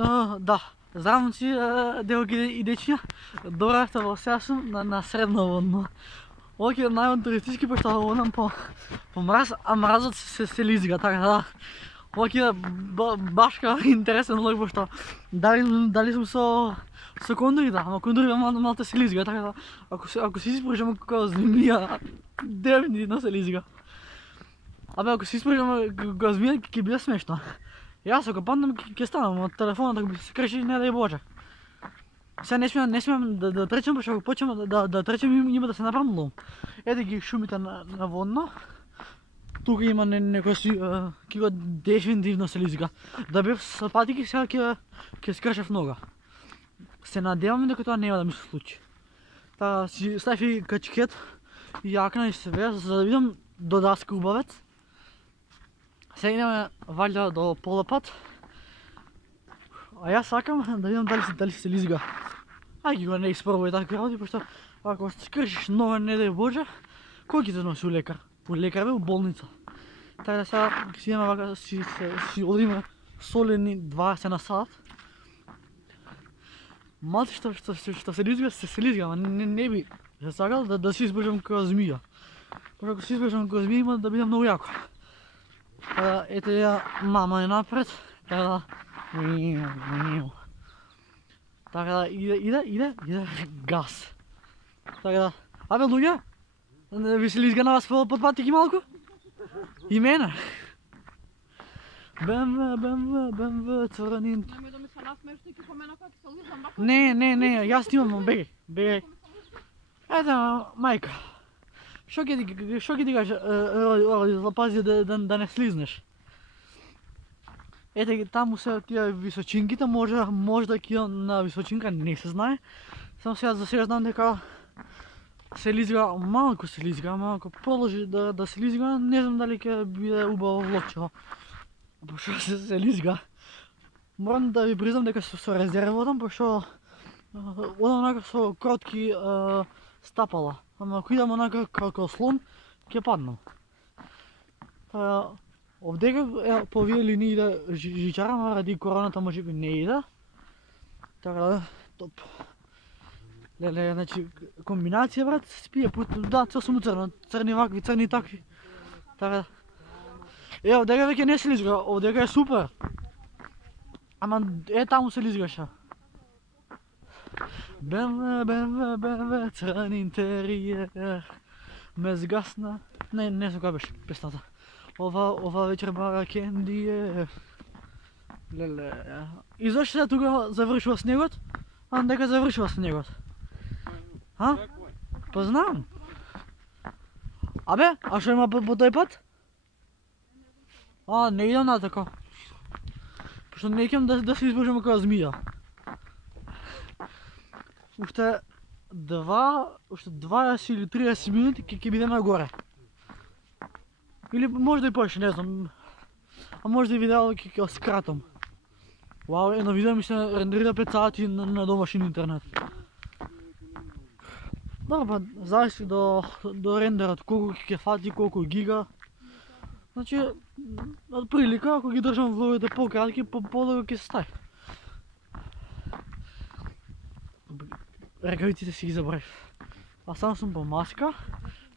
Да. Здравам си, девоки и дечиња. Доравте во Сеашум на средноводно. Оке најон туристички, пошто одам по мраз, а мразот се лизга, така да. Оке башка интересен лог, пошто дали сум со кондурите, ама кондурите малте се лизга, така да. Ако си испружам како змија, дефинитивно се лизга. Абе, ако си испружам како змија, ќе биде смешно. Јас ако паднам ќе станам од телефонот, ако се крши, не дај Боже. Сега не смеам да трчам, пошто ако почнам да трчам има да се направам лом. Еде ги шумите на водно. Тука има некој си кога дефинитивно се лизга. Да бев со патики, сега ќе скршев нога. Се надевам дека тоа нема да ми се случи. Та си стави качкет и јакна и све, за да видам до Даска Убавец. Сега идеме валјда до Полопат. А јас сакам да видам дали се лизга. Ајде го не испробај такви работи, пошто ако скршиш нога, не дај Боже, кој ќе те носи у лекар? У лекар бе, у болница. Така да сега си идеме вака, си одиме солени 20 на сат. Малце што се лизга, се лизга, ама не би се сакал да се избежам како змија. Пошто ако се избежам како змија, има да бидам многу јако. Ете ја мама е напред, така да така да иде газ. Така да, абе луѓе, ви се лизга на вас под патики малку? И мене. БМВ, црнин. Немој да ми се насмееш, ти ќе помена како се лизам бака. Не, јас снимам, бегај. Ете, мајка. Што ќе ти кажа, пази да не слизнеш. Ете таму се тие височинките, може да ќе на височинка, не се знае. Само сега за сега знам дека се лизга, малку се лизга, ама ако продолжи да се лизга, не знам дали ќе биде убаво влогчево. Пошто се лизга. Морам да ви признам дека со резерва одам, пошто одам онака со кротки стапала. Ама ако идам онака како слон, ќе паднам. Овдека по овие линии иде жичара, ама ради короната можеби не иде. Така да, топ. Леле, значи, комбинација, брат, спие пут, да, цел сум црно, црни вакви, црни такви. Така да. Овдека веќе не се лизга, овдека е супер. Ама, таму се лизгаше. БМВ, црн интериер, ме згасна. Не знам која беше песната. Ова вечер бара кендие. Леле. И зашто сега тука завршува снегот? А дека завршува снегот? А? Па знам. Абе, а што има по тој пат? Не идам натако. Пошто не икам да се избожам како змија. Уште 20 или 30 минути ќе бидеме горе. Или може да и повеќе, не знам. А може да и видео ќе скратам. Вау, едно видео ми се рендерира 5 сати на домашен интернет. Добро, па зависи до рендерот, колку ќе фати, колку гига. Значи, од прилика, ако ги држам влогите пократки, по-долго ќе се стави. Рекавиците си ги забравив. А сам сум по маска.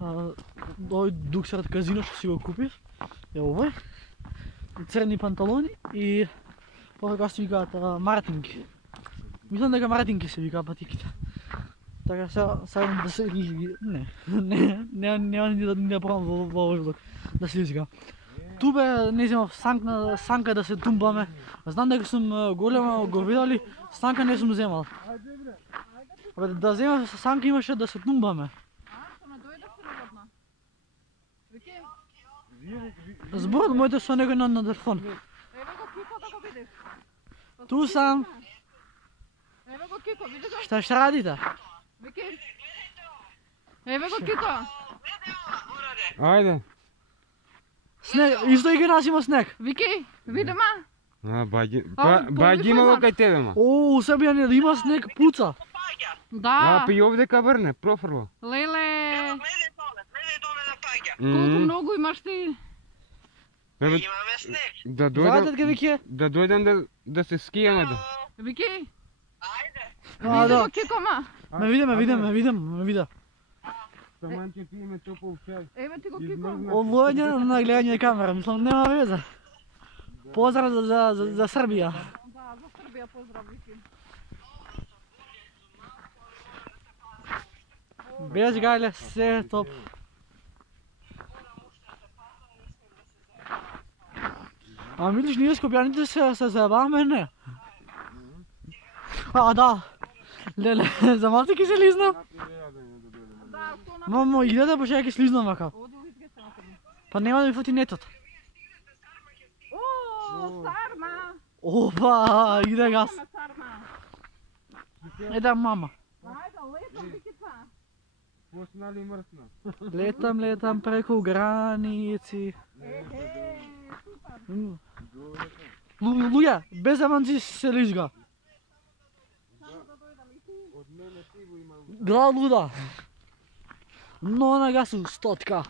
Овој дуксерот казино што си го купив. Е овој. Црни панталони и како се викаат маратинки. Мислам дека маратинки се викаат патиките. Така сега да се нема ни да пробам во овој влог да се лизга. Ту бе не земав санка да се тумбаме. Знам дека сум голема, го видали, санка не сум земал. Да земав санка имаше да се тумбаме. Зборот мојте со него на телефон. Еве го Кико да го видиш. Ту сам. Еве го Кико, видиш го? Што радите? Вики. Еве го Кико. Ајде. Снег, исто и ги нас има снег. Вики, види ма. Баѓи имало кај тебе, ма. У Сабија да има снег, пуца. Да. Па и овдека врне, профрло. Леле. Колку многу имаш ти? Имаме снег. Здравейте, Вики. Да дойдем да се скиеме. Вики, Айде. А, види да. го Кико, ма. Ме видя. Таман ќе пиеме топол чај. Еве ти го Кико. Олоња на гледanje камера, мислам нема веза. Поздрав за Србија. Да, за Србија поздрав, Вики. Без гајле, се е топ. А мислиш, ние скопјаните се заебаваме, не? А, да. Леле, за малце ќе се лизнам. Да, то на... Мамо, идете па ќе слизнам вака. Оди у изгеста на тебе. Па нема да ми фати нетот. О, Сарма. Опа, иде газ. Ме Сарма. Еда мама. Ајде, летам, Викица. Поснали мрсна. Летам преку граници. супер. Луѓе, без аманци се лизга. Од мене пиво има. Глава луда. Но на гасу стотка.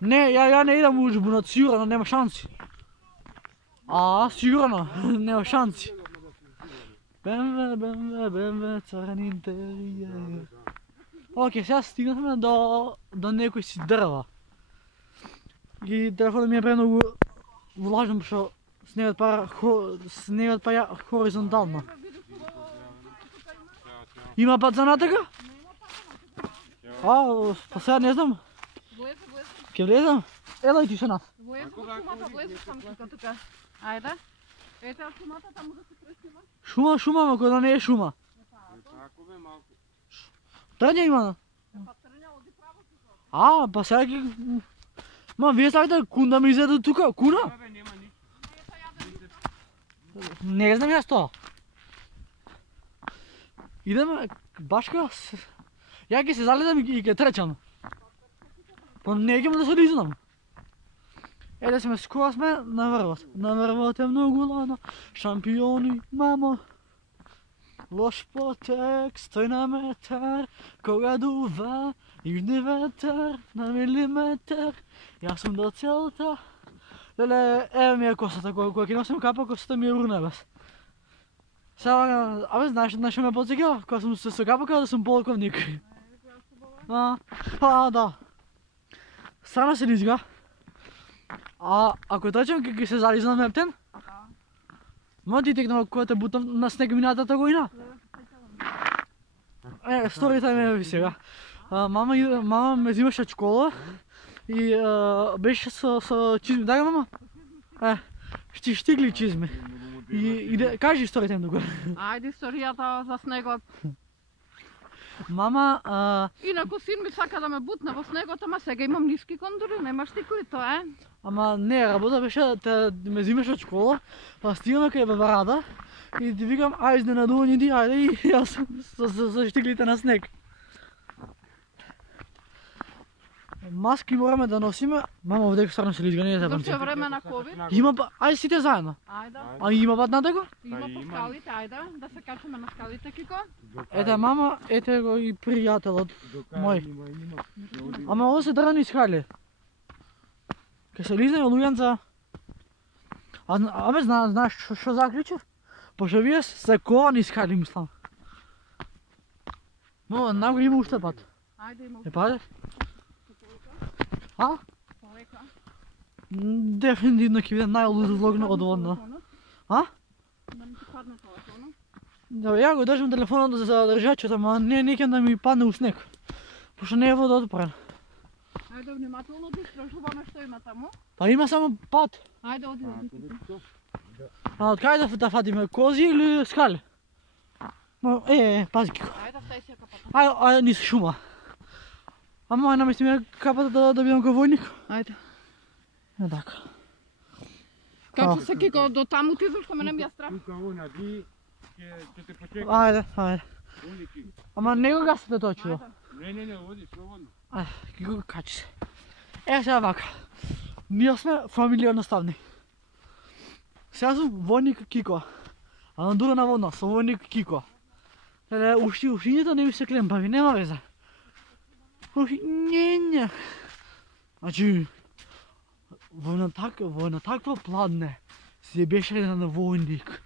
Не, ја не идам у жбунат, сигурно нема шанси. Сигурно, нема шанси. БМВ, царен интериер. Океј, сега стигнахме до некој си дрва. И телефонот ми е премногу влажен, што снегот паја хоризонтално. Има пат за натака? Па сега не знам. Влезе. Ке влезам? Елај ти со нас. Влезе во шумата, влезе сам Кико тука. Ајде. Ете, шумата таму да се кресива. Шума, ама кој да не е шума. Тако бе малку. Трња има. Па трња, оди право Кико. Па сега ги... Ма, вие сакате кун ми изеде тука, куна? Бе, нема ништо. Не знам јас тоа. Идеме, башка, ја ќе се залезам и ќе трчам. Па не ќе да се лизнам. Еде сме, скоро сме на врвот. На врвот е многу ладно, шампиони, мамо. Лош потек, стој на метар, кога дува, южни ветер, на милиметар. Јас сум до целта. Леле, еве ми е косата, кога ќе носим капа, косата ми е урнебес. Сега, знаеш на што ме потсеќа? Кога сум се со капа, кога да сум полковник. Да. Сама се лизга. Ако трчам, ќе се зализнам мептен? Ма ти текнам кога те бутам на снег минатата година? Сторите ми е сега. Мама ме взимаше од школа и беше со чизми. Дај мама? Штигли чизми. И кажи историјата им тука. Ајде историјата за снегот. Мама, Инаку син ми сака да ме бутне во снегот, ама сега имам ниски кондури, немаш ти кој тоа е? ама не, работа беше те ме взимаш од школа, стигаме кај бабарада и ти викам, ај изненадување ти, ајде и јас со штиглите на снег. Маски мораме да носиме. Мама, овде стварно се лизга, не е Зашто зебанци. е време на ковид? Има па, ајде сите заедно. Ајде. Има пат натако? Има по има. скалите, ајде, да се качаме на скалите, Кико. Ете мама, ете го и пријателот мој. Ама ово се дрвени скали. Ке се лизнеме луѓенца. Абе, знаеш што заклучив? Пошто вие се ковани скали, мислам. Но, наго има уште пат. Ајде, има Паде? полека. Дефинитивно ќе биде најлуд влог од водно. Да ми ти падне телефонот. Да, ја го држам телефонот за држачот, ама не ќе да ми падне у снег. Пошто не е водоотпорен. Ајде, внимателно да истражуваме што има таму. Па има само пат. Ајде, оди. А од кај да фатиме, кози или скали? Но, пази Кико. Ајде, стај си капата. Ајде, низ шума. Ама намести ми капата да бидам кој војник. Ајде. Така. Качи се Кико, до таму ти зашто мене ми ја страх. Тука она ди ќе те почека. Ајде. Оди ти. Ама не го гасите тоа чудо. Не, оди слободно. Кико качи се. Сега вака. Ние сме фамилија наставни. Сега сум војник Кико. А на дура наводно, со војник Кико. Леле, ушињето не ми се клемпави, нема веза. Не. Значи, во една таква пладне се беше еден војник.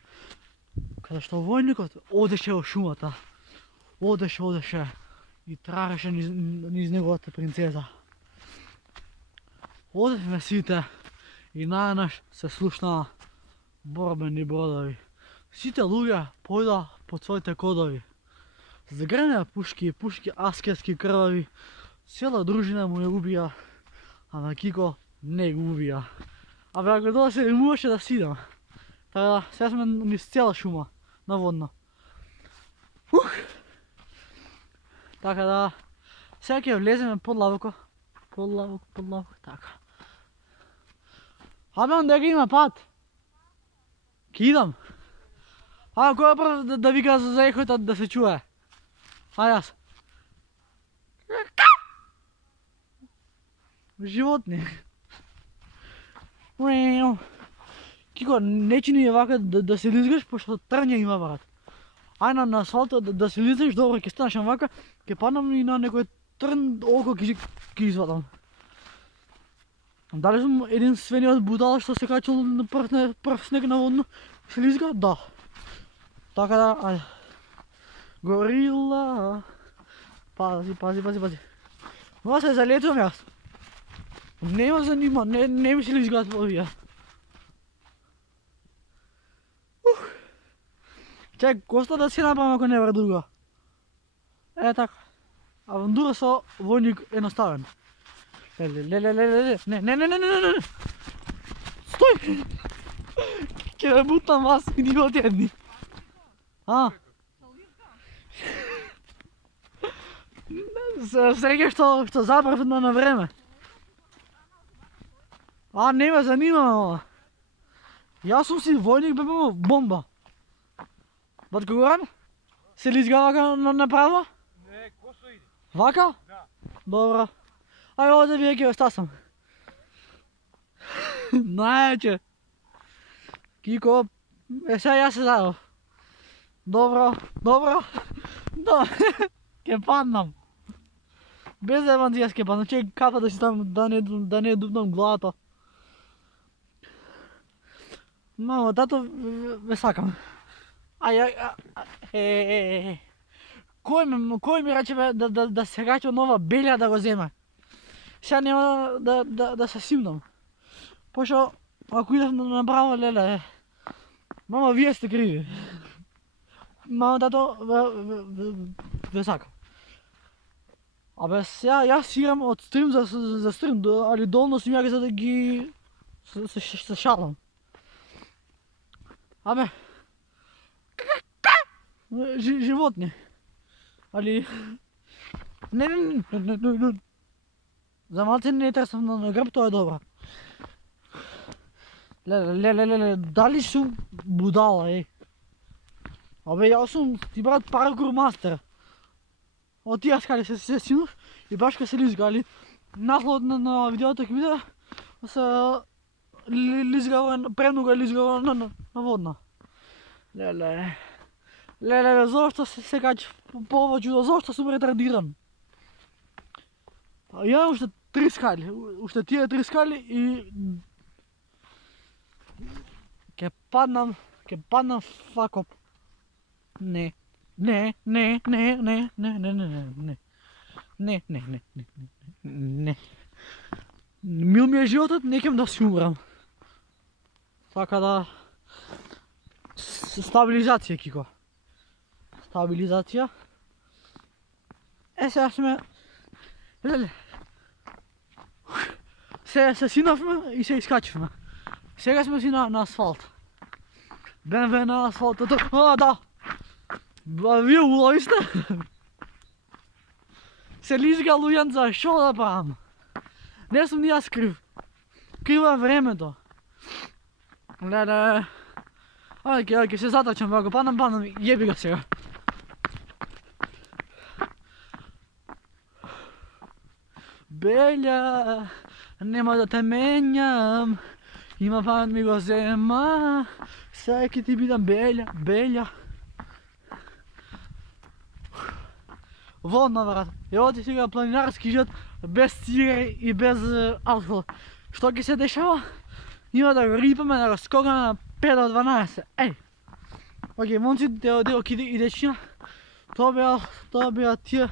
Каде што војникот одеше во шумата. Одеше и трагаше низ неговата принцеза. Одевме сите и најнаш се слушнаа борбени бродови. Сите луѓе појда под своите кодови. Загренеа пушки, аскерски крвави. Цела дружина му ја убија, а на Кико не го убија. Абе, ако тоа се римуваше да сидам. Така да, сега сме низ цела шума, наводно. Така да, сега ќе влеземе подлабоко, така. Абе, онде ги има пат. Ке идам. Кој е прв да вика за ехото да се чуе? Јас. Животни. Кико, не чини вака да се лизгаш, пошто трња има, брат. Ај на асфалтот да се лизгаш, добро, ќе станеш вака, ќе паднам и на некој трн око ќе извадам. Дали сум единствениот будал што се качил на прв снег наводно? Се лизга? Да. Така да, ајде. Горила. Пази. Ова се залетувам јас. Нема занима, не ми се лизгаат овие. Чек, коста да си направам ако не вра друга. Така. Авантура со војник едноставен. Леле. Не. Стој! Ќе ме бутам вас, идиоти едни. Среќа што забрав на време. Не ме занимава ова. Јас сум си војник, бе бомба. Батко Горан? Се лизга вака направо? Не, косо иде. Вака? Да. Добро. Ајде овде вие ќе стасам. Најаче. Кико, сега јас се заедов. Добро. Ке паднам. Без еванзија ке паднам, че капа да си там, да не дупнам главата. Мамо, тато, ве сакам. Кој ми рече да се качи од нова белја да го земе? Сега нема да се симнам. Пошто, ако идам направо, леле, мамо, вие сте криви. Мамо, тато, ве сакам. Абе, сега јас сирам од стрим за стрим, али долно сум ја за да ги се шалам. Абе, животни. Али, не. За малце не тресам на грб, тоа е добро. Леле, дали сум будала, Абе, јас сум, ти брат, паркур мастер. Од тие скали се синуш и баш ка се лизга, али насловот на видеото ќе биде се лизгава, премногу е лизгава наводно. Леле, зошто се качи повоќе, зошто сум ретардиран? Имам уште 3 скали, уште тие 3 скали и ќе паднам факоп. Не. Мил ми е животот, не кем да си умрам. Така да... Стабилизација, Кико. Стабилизација. Сега сме... Леле. Сега се синавме и се искачивме. Сега сме си на асфалт. БМВ на асфалтот. Да! Вие улови сте? Се лизга луѓанца, шо да правам? Не сум ни јас крив. Крива е времето. Леле. Ќе се затрчам, ако паднам, јеби го сега. Белја, нема да те менјам, има памет ми го зема, сега ќе ти бидам белја. Водна, брат. Ево ти сега планинарски живот, без цигари и без алкохол. Што ќе се дешава? Има да го рипаме, да го скогаме на 5 до 12. Еј! Окей, момци, девојки и дечиња, тоа беа тие...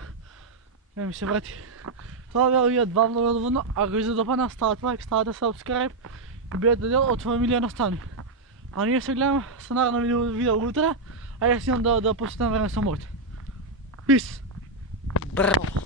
Не ми се врати. Това беа овие два влога. Ако ви се допадна, ставате лайк, ставате subscribe и бидете дел од фамилија Настани. А ние се гледаме со наредно видео утре, а јас имам да посетам време со моите. Peace! Браво!